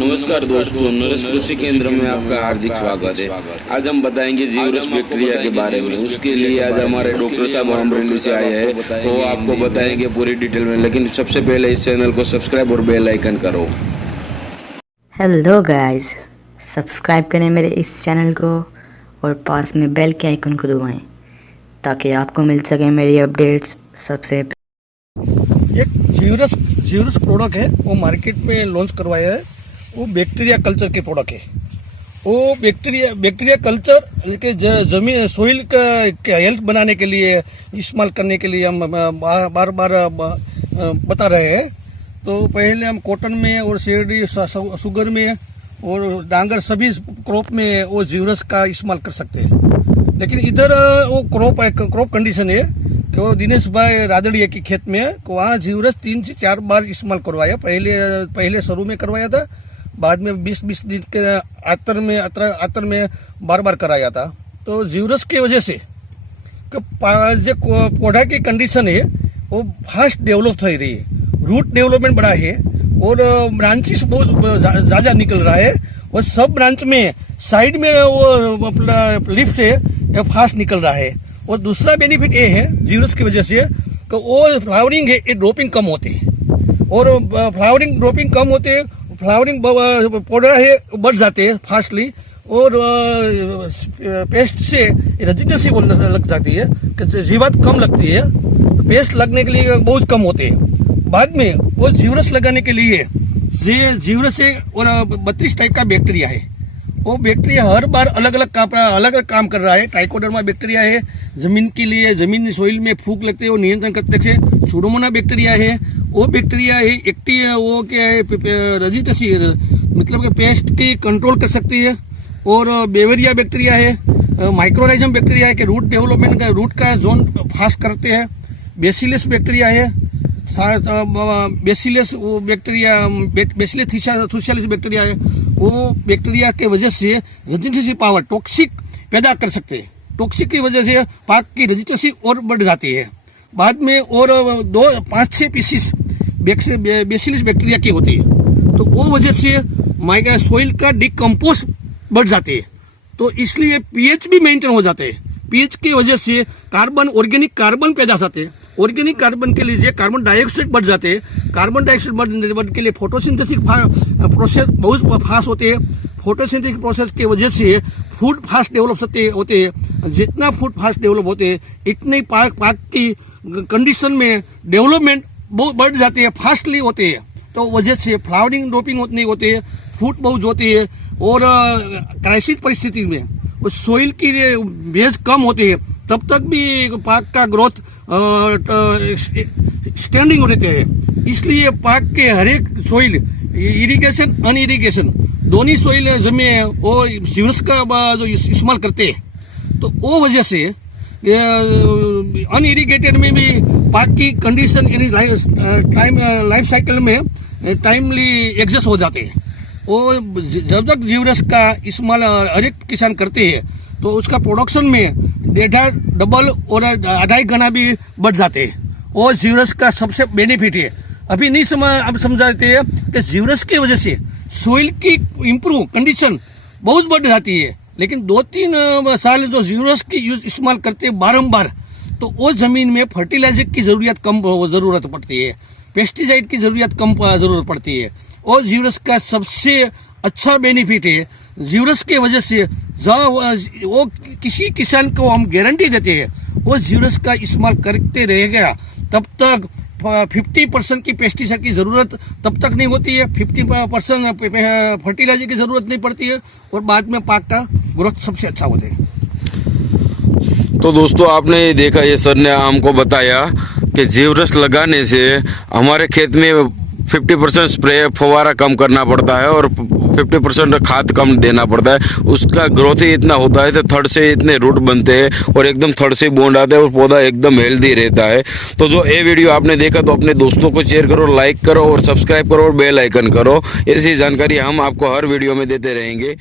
नमस्कार दोस्तों, नरेश कृषि केंद्र में आपका हार्दिक स्वागत है। आज हम बताएंगे जीवरस बैक्टीरिया के बारे में। उसके लिए आज हमारे डॉक्टर साहब अमरेली से आए हैं, तो वो आपको बताएंगे पूरी डिटेल में। लेकिन सबसे पहले इस चैनल को सब्सक्राइब और बेल आइकन करो। हेलो गाइस, सब्सक्राइब करें मेरे इस चैनल को और पास में बेल के आइकन को दबाएं ताकि आपको मिल सके मेरी अपडेट्स सबसे एक जीवरस प्रोडक्ट है, वो मार्केट में लॉन्च करवाया है। वो बैक्टीरिया कल्चर के प्रोडक्ट है। वो बैक्टीरिया कल्चर के जमीन सोइल का हेल्थ बनाने के लिए इस्तेमाल करने के लिए हम बार बार बता रहे हैं। तो पहले हम कॉटन में और शेरडी शुगर में और डांगर सभी क्रॉप में वो जीवरस का इस्तेमाल कर सकते हैं। लेकिन इधर वो क्रॉप कंडीशन है कि वो दिनेश भाई रादड़िया की खेत में वहाँ जीवरस 3 से 4 बार इस्तेमाल करवाया। पहले शुरू में करवाया था, बाद में 20-20 दिन के आतर में बार कराया था। तो जीवरस की वजह से जो पौधा की कंडीशन है वो फास्ट डेवलप हो रही है, रूट डेवलपमेंट बड़ा है और ब्रांचेस बहुत ज़्यादा निकल रहा है। और सब ब्रांच में साइड में वो अपना लिफ्ट है फास्ट निकल रहा है। और दूसरा बेनिफिट ये है जीवरस की वजह से कि वो फ्लावरिंग है, ये ड्रॉपिंग कम होती है। और फ्लावरिंग ड्रॉपिंग कम होते हैं, फ्लावरिंग पौधा है बढ़ जाते हैं फास्टली। और पेस्ट से रेजिस्टेंसी लग जाती है कि जीवात कम लगती है, तो पेस्ट लगने के लिए बहुत कम होते हैं। बाद में वो जीवरस लगाने के लिए जीवरस से और 32 टाइप का बैक्टीरिया है। वो बैक्टीरिया हर बार अलग अलग काम कर रहा है। ट्राइकोडर्मा बैक्टीरिया है, जमीन के लिए जमीन सोइल में फूक लगते हैं वो नियंत्रण करते हैं। सुडोमोना बैक्टीरिया है, वो बैक्टीरिया है एक्टिव, वो क्या है रेजिस्टेंसी मतलब कि पेस्ट की कंट्रोल कर सकती है। और बेवेरिया बैक्टीरिया है, माइक्रोराइजम बैक्टीरिया है कि रूट डेवलपमेंट का रूट का जोन फास्ट करते हैं। बेसिलस बैक्टीरिया है, बेसिलस वो बैक्टीरिया बेसिलस थुसियालिस बैक्टीरिया है। वो बैक्टीरिया के वजह से रेजिस्टेंसी पावर टॉक्सिक पैदा कर सकते हैं। टॉक्सिक की वजह से पाक की रेजिस्टेंसी और बढ़ जाती है। बाद में और 5-6 पीसीस बेसिलस बैक्टीरिया की होती है, तो वो वजह से सोइल का डिकम्पोज बढ़ जाते हैं। तो इसलिए पीएच भी मेंटेन हो जाते हैं। पीएच की वजह से ऑर्गेनिक कार्बन पैदा होते हैं। ऑर्गेनिक कार्बन के लिए कार्बन डाइऑक्साइड बढ़ जाते हैं। कार्बन डाइऑक्साइड बढ़ने के लिए फोटोसिंथेसिस प्रोसेस बहुत फास्ट होते हैं। फोटोसिंथेसिस प्रोसेस की वजह से फूड फास्ट डेवलप होते हैं। जितना फूड फास्ट डेवलप होते हैं इतने पाक की कंडीशन में डेवलपमेंट बहुत बढ़ जाते हैं, फास्टली होते हैं। तो वजह से फ्लावरिंग ड्रॉपिंग नहीं होते हैं, फूड बहुत होती है। और क्राइसिस परिस्थिति में सोइल की बेस कम होती है, तब तक भी पाक का ग्रोथ स्टैंडिंग रहते हैं। इसलिए पाक के हर एक सोइल इरिगेशन अनइरिगेशन दोनों सोइल जमीन वो जीवरस का जो इस्तेमाल करते हैं। तो वो वजह से अनइरिगेटेड में भी पाक की कंडीशन यानी लाइफ साइकिल में टाइमली एडजस्ट हो जाते हैं। वो जब तक जीवरस का इस्तेमाल हर एक किसान करते हैं तो उसका प्रोडक्शन में 1.5 डबल और 2.5 गुना भी बढ़ जाते हैं। वो जीवरस का सबसे बेनिफिट है। अभी नहीं अब समझाते हैं कि जीवरस की वजह से सोइल की इम्प्रूव कंडीशन बहुत बढ़ जाती है। लेकिन 2-3 साल जो जीवरस की यूज इस्तेमाल करते हैं बारंबार, तो वो जमीन में फर्टिलाइजर की जरूरत पड़ती है, पेस्टिसाइड की कम जरूरत पड़ती है। और जीवरस का सबसे अच्छा बेनिफिट है, जीवरस के वजह से वो किसी किसान को हम गारंटी देते हैं वो जीवरस का इस्तेमाल करते रहेगा तब तक 50% की पेस्टिसाइड की जरूरत तब तक नहीं होती है, 50% फर्टिलाइजर की जरूरत नहीं पड़ती है और बाद में पाक का ग्रोथ सबसे अच्छा होता है। तो दोस्तों, आपने देखा, ये सर ने हमको बताया कि जीवरस लगाने से हमारे खेत में 50% स्प्रे फवारा कम करना पड़ता है और 50% खाद कम देना पड़ता है। उसका ग्रोथ ही इतना होता है तो थड़ से इतने रूट बनते हैं और एकदम थड़ से बॉन्ड आते हैं और पौधा एकदम हेल्दी रहता है। तो जो ये वीडियो आपने देखा तो अपने दोस्तों को शेयर करो, लाइक करो और सब्सक्राइब करो और बेल आइकन करो। ऐसी जानकारी हम आपको हर वीडियो में देते रहेंगे।